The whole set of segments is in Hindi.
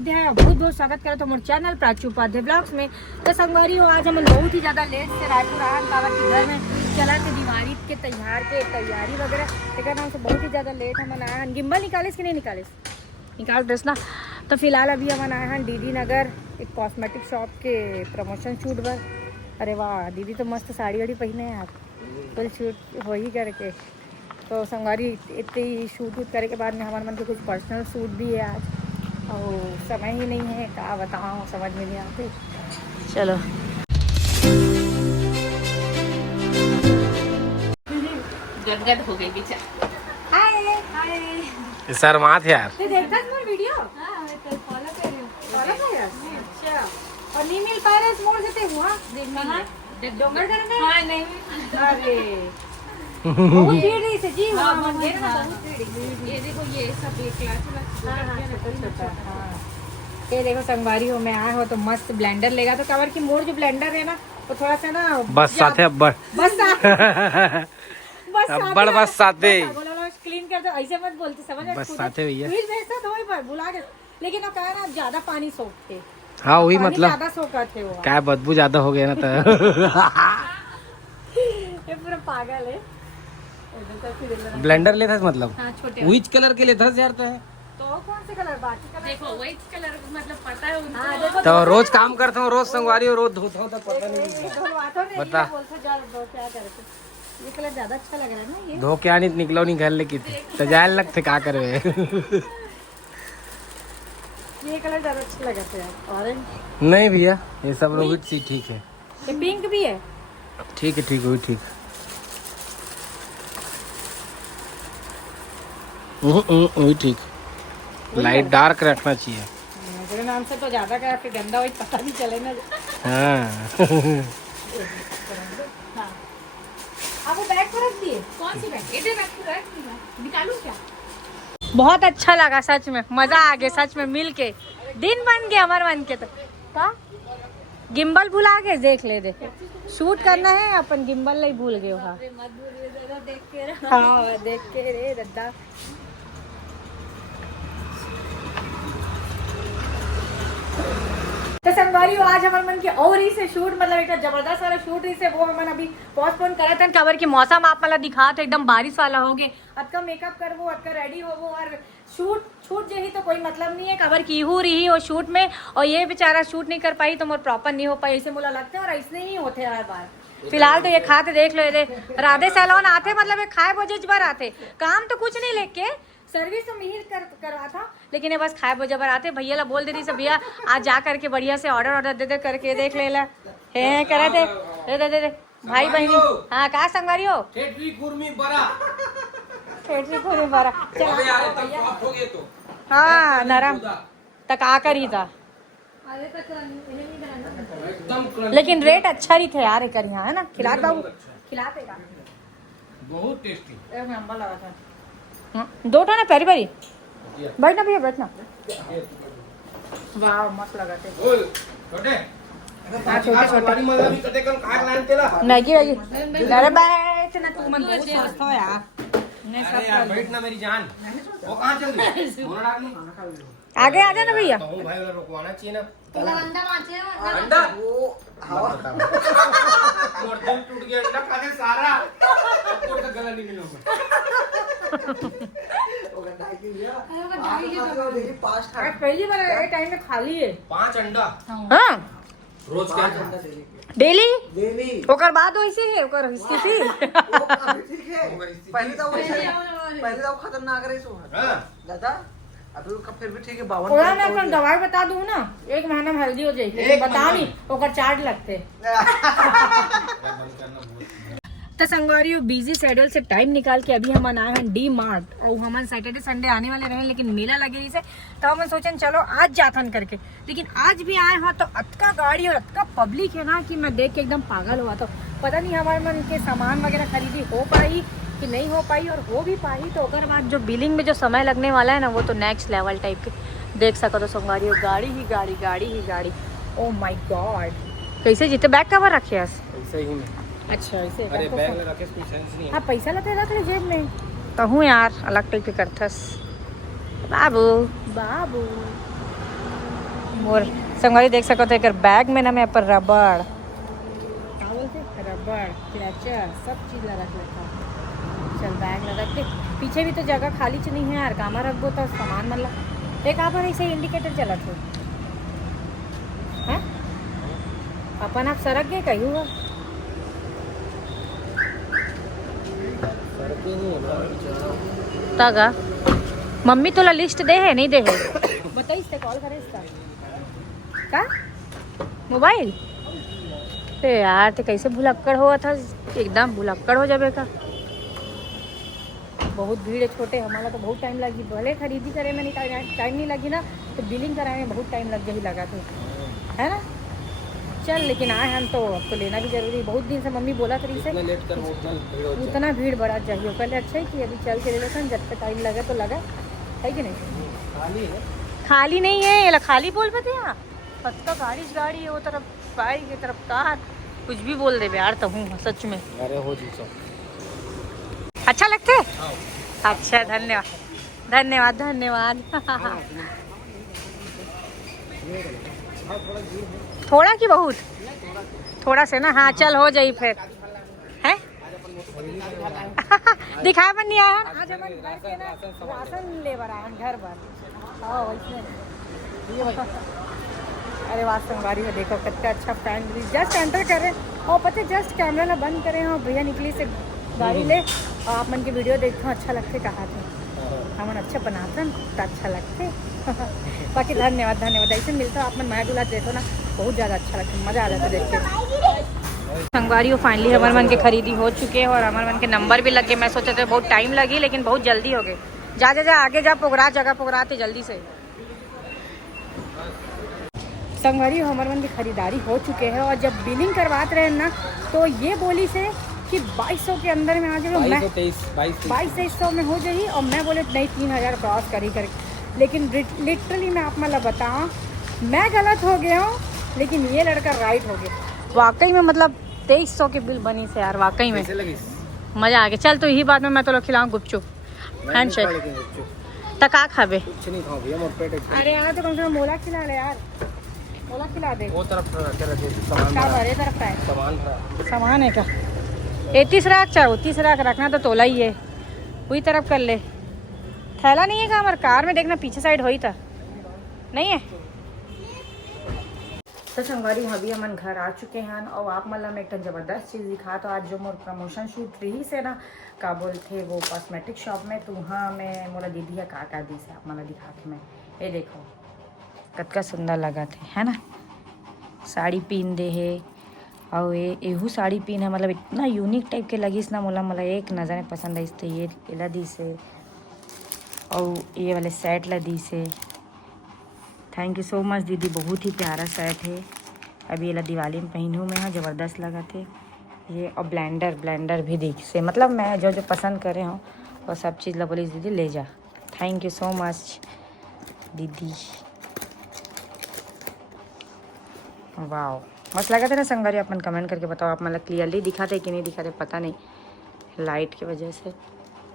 बहुत बहुत स्वागत करो तुम्हारे चैनल प्राची उपाध्याय ब्लॉग्स में। तो संगवारी हो, आज हम बहुत ही ज्यादा लेट से रायपुर आए कावर के घर में चला के दिवाली के तैयारी वगैरह लेकिन हमसे बहुत ही ज्यादा लेट हम आए हैं। गिम्बल निकाले कि नहीं निकाल ड्रेस ना। तो फिलहाल अभी हम आए हैं दीदी नगर एक कॉस्मेटिक शॉप के प्रमोशन शूट पर। अरे वाह, दीदी तो मस्त साड़ी वाड़ी पहने हैं यार, फुल शूट हो ही करके। तो संगवारी इतनी शूट वूट करे के बाद में हमारे मन के कुछ पर्सनल शूट भी है आज, और समय ही नहीं है, क्या बताऊँ, समझ में नहीं आती। चलो गदगद हो गई बेचारा। हाय शर्मात यार। तो देखता है तुम्हारा वीडियो? हां, मैं तो फॉलो कर रही हूं। फॉलो कर रहा है? अच्छा। और नहीं मिल पा रहा, मोड़ देते हुआ देख डोंगर करने। हां नहीं। अरे बहुत भीड़ रही से जी, वहां मंदिर में बहुत भीड़। ये देखो, ये सब एक क्लास छोटा। हां, ये देखो संगवारी हो, मैं आया हो तो मस्त ब्लेंडर लेगा। तो कवर की मोड़ जो ब्लेंडर है ना, वो थोड़ा सा ना बस साथे अब्बड़ बस अब्बड़ बस साथे क्लीन कर दो, ऐसे मत बोलते, समझ में? बस साथे भैया पर बुला के, लेकिन वो कहा ना ज्यादा पानी सोखते। हाँ वही मतलब ज्यादा सोखा थे वो। क्या बदबू ज्यादा हो गया ना तो ये पूरा पागल है। ब्लेंडर लेता मतलब हाँ, छोटे व्हिच कलर के लेता यार तो है। तो कौन से कलर? बाकी कलर देखो व्हाइट कलर मतलब पता है उनको। हाँ, देखो तो रोज काम करता हूँ, रोज संगवारी और रोज धोता हूँ, तो पता नहीं बता। क्या करते, ये कलर ज्यादा अच्छा लग रहा है ना। ये धो क्या नहीं निकलो नहीं घर लेके सजाए लगते क्या करे ये कलर ज्यादा अच्छा लगा था यार, ऑरेंज। नहीं भैया, ये सब रोहित सी ठीक है। ये पिंक भी है। ठीक है, ठीक वही ठीक। वही ठीक, लाइट डार्क रखना चाहिए। मेरे नाम से तो ज्यादा क्या, फिर गंदा हो पता नहीं चले ना। हाँ आप वो बैग पर रख दिए? कौन सी बैग? इधर रख निकालूं क्या? बहुत अच्छा लगा सच में, मजा आ गया सच में, मिल के दिन बन गया हमारे मन के। तो का गिम्बल भुला के देख ले, दे शूट करना है अपन, गिम्बल नहीं भूल गए। हाँ देख के रे रद्दा। तो संगवारी हो, आज हमारे मन के और ही से शूट मतलब एक जबरदस्त वाला शूट ही से वो हमन अभी पोस्टपोन करे थे। खबर की मौसम आप वाला दिखा तो एकदम बारिश वाला हो गए। अतका मेकअप कर वो, अतका रेडी हो वो, और शूट जो ही तो कोई मतलब नहीं है। खबर की हूँ रही हो शूट में, और ये बेचारा शूट नहीं कर पाई तो मोर प्रॉपर नहीं हो पाई, ऐसे मुला लगता है। और ऐसे ही होते हर बार। फिलहाल तो ये खाते देख लो, ये राधे सैलून आते मतलब ये खाए बोझे बार आते, काम तो कुछ नहीं लेके, सर्विस तो मिहिर करवा था, लेकिन ये बस खाए बोझे बार आते। भैया ला बोल देती सब, भैया आज जा करके बढ़िया से ऑर्डर दे करके देख ले ला है करे थे। दे भाई बहनी। हाँ कहा संगवारी हो, ठेठरी खुरमी बरा चल। हाँ नरम तक आ कर ही था, लेकिन रेट अच्छा ही थे यार। एक यहाँ है ना, खिला बाबू खिलाते का बहुत टेस्टी, एक नंबर लगा था। दो ना पैरी बैठना भैया, बैठना। वाह मस्त लगा थे। छोटे मैगी अरे बैठ ना तू, मन यार बैठना मेरी जान। वो कहाँ चल रही? आगे आ जाना भैया। भाई रुकवाना चाहिए ना। अंडा वो हवा टूट गया, अंडा खाने सारा गला नहीं मिला। पहली बार टाइम में खा लिए 5 अंडा। हाँ रोज क्या डेली ओकर बाद वैसे है ओकर स्थिति। पहले तो खतरनाक रही सो दादा, अभी उसका फिर भी ठीक है। 52 ओला मैं अपन दवाई बता दूं ना, 1 महीना में हेल्दी हो जाएगी। बता नहीं ओकर चार्ज लगते। तो संगवारी बिजी शेड्यूल से टाइम निकाल के अभी हम आए हैं डी मार्ट, और हम सैटरडे संडे आने वाले रहे, लेकिन मेला लगे रही से तो हम सोचें चलो आज जाथन करके। लेकिन आज भी आए हैं तो अतका गाड़ी और अतका पब्लिक है ना कि मैं देख के एकदम पागल हुआ। तो पता नहीं हमारे मन के सामान वगैरह खरीदी हो पाई कि नहीं हो पाई, और हो भी पाई तो अगर बाद जो बिलिंग में जो समय लगने वाला है ना, वो तो नेक्स्ट लेवल टाइप के देख सको। तो संगवारी हो, गाड़ी ही गाड़ी। ओ माय गॉड, कैसे जीते बैग कवर रखे ऐसे ही में। अच्छा ऐसे अरे बैग में रखे कोई सेंस नहीं है। हाँ पैसा लगे रख ले जेब में। कहूँ यार अलग टाइप के करथस बाबू। मोर संगवारी देख सको तो एक बैग में ना मैं पर रबड़ क्या बोलते रबड़ क्लचर सब चीज़ ला रख लेता। चल बैग ला रख के पीछे भी तो जगह खाली च नहीं है यार, कामा रखबो तो सामान मतलब एक आप ऐसे इंडिकेटर चलत हो हैं अपन आप सरक गए कहीं हुआ तागा मम्मी तोला लिस्ट दे है नहीं दे है बताइए इससे कॉल करे इसका का मोबाइल ते यार ते कैसे भुलक्कड़ हुआ था एकदम भुलक्कड़ हो जाबे का। बहुत भीड़ है छोटे हमारा तो बहुत टाइम लगी भले खरीदी करे में नहीं टाइम नहीं लगी ना तो बिलिंग कराने में बहुत टाइम लग गई लगा थे है ना। चल लेकिन आए हम तो अब तो लेना भी जरूरी बहुत दिन से मम्मी बोला तरी से उतना भीड़ बढ़ा चाहिए पहले अच्छा ही कि अभी चल के ले लेते जब तक टाइम लगा तो लगा है कि नहीं। खाली नहीं है ये खाली बोल पाते यहाँ पत्ता गाड़ी है वो तरफ बाइक की तरफ कार कुछ भी बोल दे यार तो हूँ सच में। अरे हो जी अच्छा लगते अच्छा धन्यवाद धन्यवाद धन्यवाद थोड़ा की बहुत थोड़ा से ना हाँ चल हो जाई फिर है दिखा बन नहीं आया आज हम घर के ना राशन ले बर आए घर पर अरे वाह संगवारी में देखो कितना अच्छा पैंट जस्ट एंटर कर रहे और पता जस्ट कैमरा ना बंद करे और भैया निकली से गाड़ी ले और आप मन की वीडियो देखो अच्छा लगते कहा थे हम अच्छा बनाते तो अच्छा लगते बाकी धन्यवाद धन्यवाद ऐसे मिलता आप मन माया दुला देखो ना बहुत ज़्यादा अच्छा लगता मज़ा आ जाता देख के। संगवारी फाइनली हमारे मन के खरीदी हो चुके हैं और हमारे मन के नंबर भी लगे मैं सोचे थे बहुत टाइम लगी लेकिन बहुत जल्दी हो गए जा आगे जा पोगरा जगह पोगराते जल्दी से। संगवारी हमारे मन की खरीदारी हो चुके हैं और जब बिलिंग करवाते रहे ना तो ये बोली से कि 2200 के अंदर में आ जाए मैं 2200 में हो जाइए और मैं बोले नहीं 3000 क्रॉस करी कर लेकिन लिटरली मैं आप मतलब बताऊँ मैं गलत हो गया हूँ लेकिन ये लड़का राइट हो गया वाकई में मतलब 2300 के बिल बनी से यार वाकई में मज़ा आ गया। चल तो यही बात में मैं तो लोग खिलाऊँ गुपचुप हैंडशेक तका खाबे अरे यार तो कम से कम मोला खिला ले यार मोला खिला दे वो तरफ सामान है क्या 31 राख चाहो 30 राख रखना तो तोला ही है वही तरफ कर ले थैला नहीं है क्या हमारे कार में देखना पीछे साइड हो ही था नहीं है। तो संगवारी अभी हम घर आ चुके हैं और आप मतलब एक ज़बरदस्त चीज़ दिखा तो आज जो मोर प्रमोशन शूट रही से ना का बोलते वो कॉस्मेटिक शॉप में तो वहाँ मैं मोरा दीदी है का दी से आप मतलब दिखा के मैं ये देखो कतका सुंदर लगा थे है ना साड़ी पहन दे है और ये एहू साड़ी पहन है मतलब इतना यूनिक टाइप के लगी ना मोला मतलब एक नज़र में पसंद आई तो ये ला दी से और ये वाले सेट ला दी से थैंक यू सो मच दीदी बहुत ही प्यारा सेट है अभी ये ला दिवाली में पहनूँ मैं हाँ ज़बरदस्त लगा थे ये और ब्लेंडर भी दिख से मतलब मैं जो जो पसंद करे हूँ और सब चीज़ ला बोली दीदी ले जा थैंक यू सो मच दीदी वाह मस्त लगा था ना संगवारी अपन कमेंट करके बताओ आप मतलब क्लियरली दिखाते कि नहीं दिखाते पता नहीं लाइट की वजह से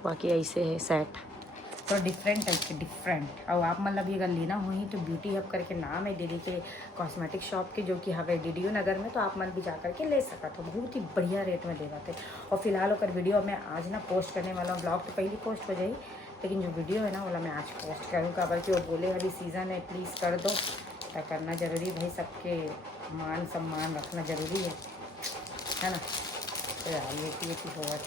बाकी ऐसे है सेट तो डिफरेंट टाइप के डिफरेंट और आप मतलब अगर लेना हो ही तो ब्यूटी हब करके नाम है दीदी के कॉस्मेटिक शॉप के जो कि हवे DDU नगर में तो आप मन भी जा करके ले सका तो बहुत ही बढ़िया रेट में देगा थे। और फिलहाल अगर वीडियो मैं आज ना पोस्ट करने वाला हूँ ब्लॉग तो पहले पोस्ट हो जाए लेकिन जो वीडियो है ना वाला मैं आज पोस्ट करूँगा बल्कि वो बोले वाली सीज़न है प्लीज़ कर दो क्या करना ज़रूरी भाई सबके मान सम्मान रखना ज़रूरी है ना तो यार ये होगा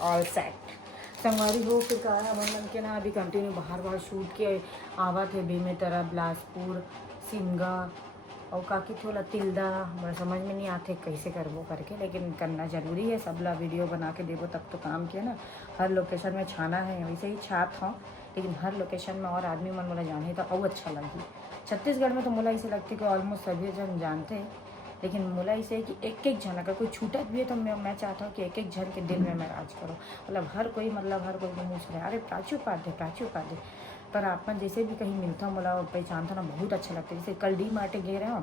ऑल सेट संगवारी हो फिर कहा मन के ना अभी कंटिन्यू बाहर शूट के आवा थे बीमे तरह बिलासपुर सिंगा और काकी थोड़ा तिल्दा बड़ा समझ में नहीं आते कैसे करबो करके लेकिन करना ज़रूरी है सब ला वीडियो बना के देवो तब तो काम किया ना हर लोकेशन में छाना है वैसे ही छात हूँ लेकिन हर लोकेशन में और आदमी मन मोला जाने तो और अच्छा लगी। छत्तीसगढ़ में तो मोला ऐसे लगती कि ऑलमोस्ट सभी जन जानते हैं लेकिन मोला ऐसे है कि एक जन अगर कोई छूटत भी है तो मैं चाहता हूँ कि एक जन के दिल में मैं राज करूँ मतलब हर कोई के मुँह से अरे प्राची उपाध्याय पर आपन जैसे भी कहीं मिलता मोला पहचानता ना बहुत अच्छा लगता है। जैसे कल डी मार्ट गए रहे हो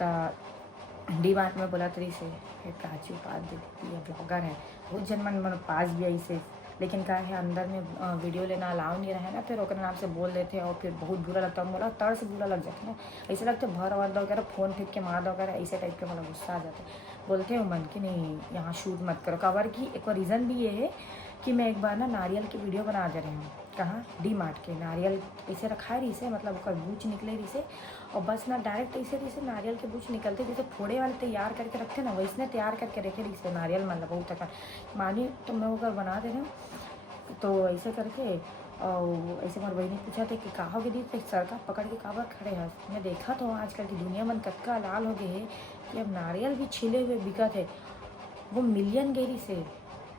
तो डी मार्ट में बोला तरी से प्राची उपाध्याय ब्लॉगर है बहुत जन मन पास भी ऐसे लेकिन क्या है अंदर में वीडियो लेना अलाउ नहीं रहे ना, फिर ओकरे नाम से बोल देते और फिर बहुत बुरा लगता है। मोला तड़ से बुरा लग जाता है ना, ऐसे लगता है भर वर दो वगैरह, फ़ोन फेंक के मार दो वगैरह, ऐसे टाइप के मतलब गुस्सा आ जाते हैं। बोलते हैं मन कि नहीं यहाँ शूट मत करो। कवर की एक और रीज़न भी ये है कि मैं एक बार ना नारियल की वीडियो बना दे रही हूँ, कहाँ डी मार्ट के नारियल ऐसे रखा है रही से, मतलब उसका बूच निकले रही से, और बस ना डायरेक्ट ऐसे रही से नारियल के बूच निकलते जैसे फोड़े वाले तैयार करके रखते ना, वैसने तैयार करके रखे रही से नारियल मतलब बहुत तक मानी। तो मैं वो अगर बना दे रही हूँ तो ऐसे करके, और ऐसे हमारे बहनी पूछा थे कि कहाँ हो गई सरका पकड़ के काबर खड़े हैं। मैं देखा तो आजकल की दुनिया मन कतका लाल हो गए है कि अब नारियल भी छिले हुए बिकत है। वो मिलियन गेरी से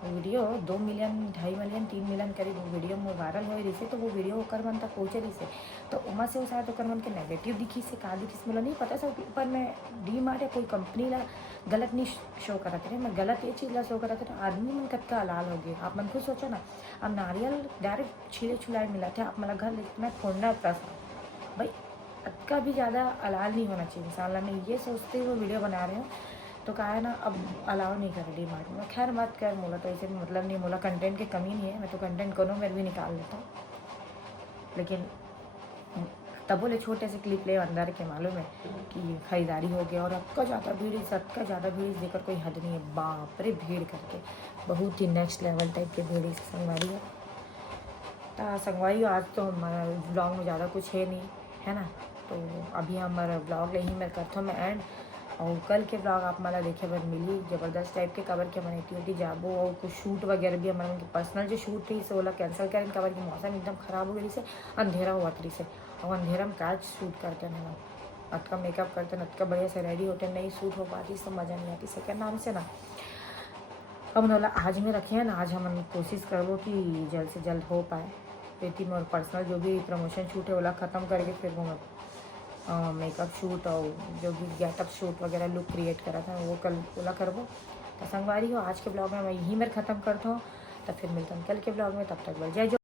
वीडियो 2 मिलियन 2.5 मिलियन 3 मिलियन करीब वो वीडियो में वायरल हो रही से, तो वो वीडियो ओकर मन तक पहुँचे रही से, तो उमा से वो शायद ओकर मन के नेगेटिव दिखी से का दिखी से मतलब नहीं पता सब। ऊपर मैं डी मार्ट या कोई कंपनी ला गलत नहीं शो करते रहे, मैं गलत ये चीज़ ला शो करते रहे। आदमी मन कतका लाल हो गए। आप मन खुद सोचो ना, अब नारियल डायरेक्ट छिले छुलाए मिला थे, आप मतलब घर लेना फोड़ना प्रसाद भाई, अतका भी ज़्यादा अलाल नहीं होना चाहिए इंसान ला। मैं ये सोचते हुए वीडियो बना रही हूँ, तो कहा है ना अब अलाउ नहीं कर डी मार्ट में। खैर मत कर, मोला तो ऐसे मतलब नहीं, मोला कंटेंट की कमी नहीं है, मैं तो कंटेंट करूँ मैं भी निकाल लेता हूँ, लेकिन तब बोले छोटे से क्लिप ले अंदर के मालूम है कि ख़रीदारी हो गया और अक्का ज़्यादा भीड़, सबका ज़्यादा भीड़ देकर कोई हद नहीं है। बाप रे भीड़ करके बहुत ही नेक्स्ट लेवल टाइप के भीड़ संगवारी है। तो संगवारी आज तो हमारा ब्लॉग में ज़्यादा कुछ है नहीं है ना, तो अभी हमारा ब्लॉग यही मैं करता हूँ मैं एंड, और कल के ब्लॉग आप मला देखे बर मिली ज़बरदस्त टाइप के कवर के बनाती होती जाबो, और कुछ शूट वगैरह भी हमारे उनकी पर्सनल जो शूट थी से वो कैंसिल करें। कवर की मौसम एकदम ख़राब हो गई से, अंधेरा हुआ थी से, और अंधेरा में काज शूट करते हैं ना, अटका मेकअप करते हैं, अटका बढ़िया से रेडी होते नहीं शूट हो पाती, सब मज़ा नहीं आती सेकेंड नाम से ना। अब नोला आज में रखे हैं ना, आज हम कोशिश करो कि जल्द से जल्द हो पाए पेटी में, और पर्सनल जो भी प्रमोशन शूट है वो ख़त्म करके फिर वो मेकअप शूट और जो भी गेटअप शूट वगैरह लुक क्रिएट करा था वो कल बोला करबो। तो संगवारी हो आज के ब्लॉग में मैं यहीं में ख़त्म करता हूँ, तो फिर मिलता हूँ कल के ब्लॉग में, तब तक जय